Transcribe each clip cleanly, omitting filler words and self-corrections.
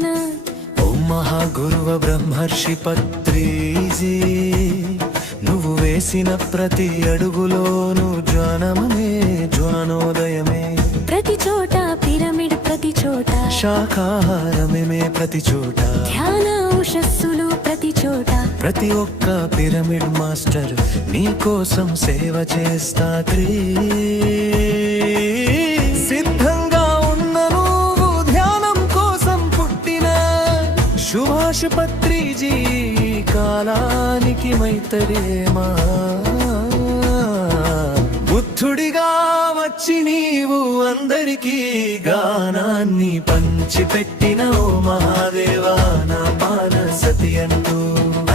అందించిన ఓ మహాగురువ బ్రహ్మర్షి పత్రిజీ, నువ్వు వేసిన ప్రతి అడుగులోను జ్ఞానమే జ్ఞానోదయమే. ప్రతి చోట పిరమిడ్, ప్రతి చోట శాకాహారమే, ప్రతి చోట ధ్యాన ఉషస్సులు, ప్రతి చోట ప్రతి ఒక్క పిరమిడ్ మాస్టర్ నీ కోసం సేవ చేస్తాత్రి. సిద్ధంగా ఉన్న నువ్వు ధ్యానం కోసం పుట్టిన సుభాష్ పత్రిజీ, కాలానికి మైత్రేమా. బుద్ధుడిగా వచ్చి నీవు అందరికీ గానాన్ని పంచిపెట్టిన ఓ మహాదేవా నా మానసతి అంటూ,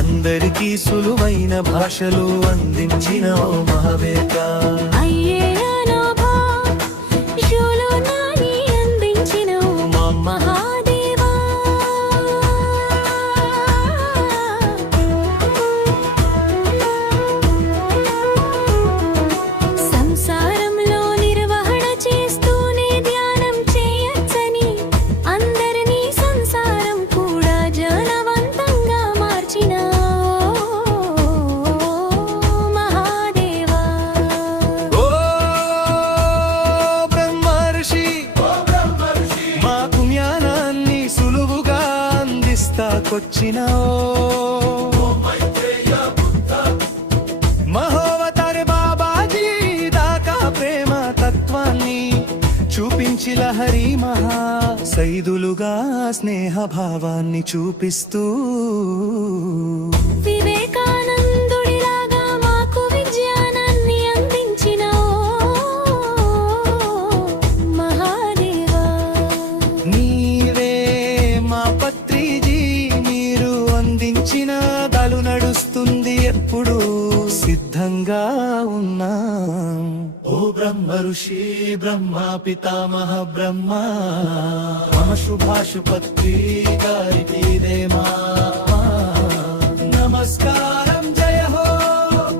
అందరికీ సులువైన భాషలు అందించిన ఓ మహావేత్త. అయ్యే అనాభా శూలు నాని అందించిన ఓ మహాదేవా. సంసారంలో నిర్వహణ చేస్తూనే ధ్యానం చేయొచ్చని అందరినీ సంసారం కూడా జ్ఞానవంతంగా మార్చిన మహాదేవా. ఓ బ్రహ్మర్షి, మాకు జ్ఞానాన్ని సులువుగా అందిస్తాకొచ్చిన మహోవతార్ బాబాజీ, దాకా ప్రేమ తత్వాన్ని చూపించి లహరి మహా సైదులుగా స్నేహ భావాన్ని చూపిస్తూ, వివేకానందుడిలాగా మాకు విజ్ఞానాన్ని అందించిన మహాదేవా. నీవే మా పత్రిజీ, మీరు అందించిన దాలు నడుస్తుంది ఎప్పుడు సిద్ధంగా ఉన్నా. ఓ బ్రహ్మ ఋషి బ్రహ్మ పితామహ బ్రహ్మ, మమ సుభాష్ పత్రి గారికి దేమా నమస్కారం. జయ హో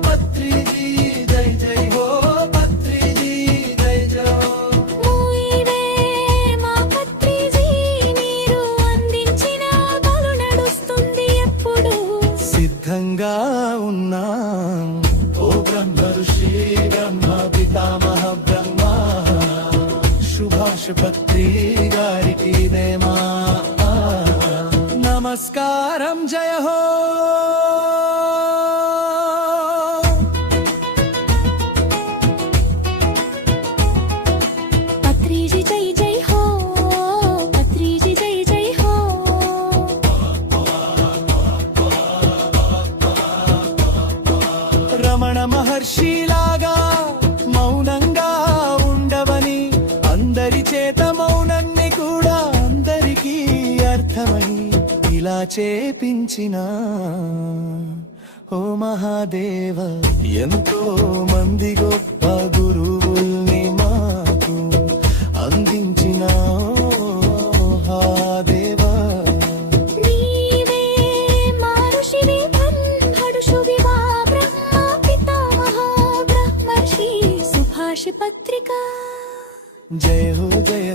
పత్రిజీ, జై జై హో పత్రిజీ, జై జై హో. మూయివే మా పత్రిజీ, మీరు అందించిన బలు నడుస్తుంది ఎప్పుడు సిద్ధంగా ఉన్నా. ఓ బ్రహ్మ ఋషి బ్రహ్మ పితామహ బ్రహ్మ, సుభాష్ పత్రి గారికి దేమా నమస్కారం. జయ హో. పత్రిజీ జై జై హో, పత్రిజీ జై జై హో. రమణ మహర్షిలాగా మౌనంగా ఉండవని, అందరి చేత మౌనాన్ని కూడా అందరికీ అర్థమై ఇలా చేపించిన ఓ మహాదేవ. ఎంతో మంది గొప్ప గురువుల్ని మాకు అందించిన ఓ మహాదేవా. నీవే మా ఋషివి బ్రహ్మడుషువి మా బ్రహ్మ పితామహ బ్రహ్మర్షి సుభాష్ పత్రిక. జయ హో జయ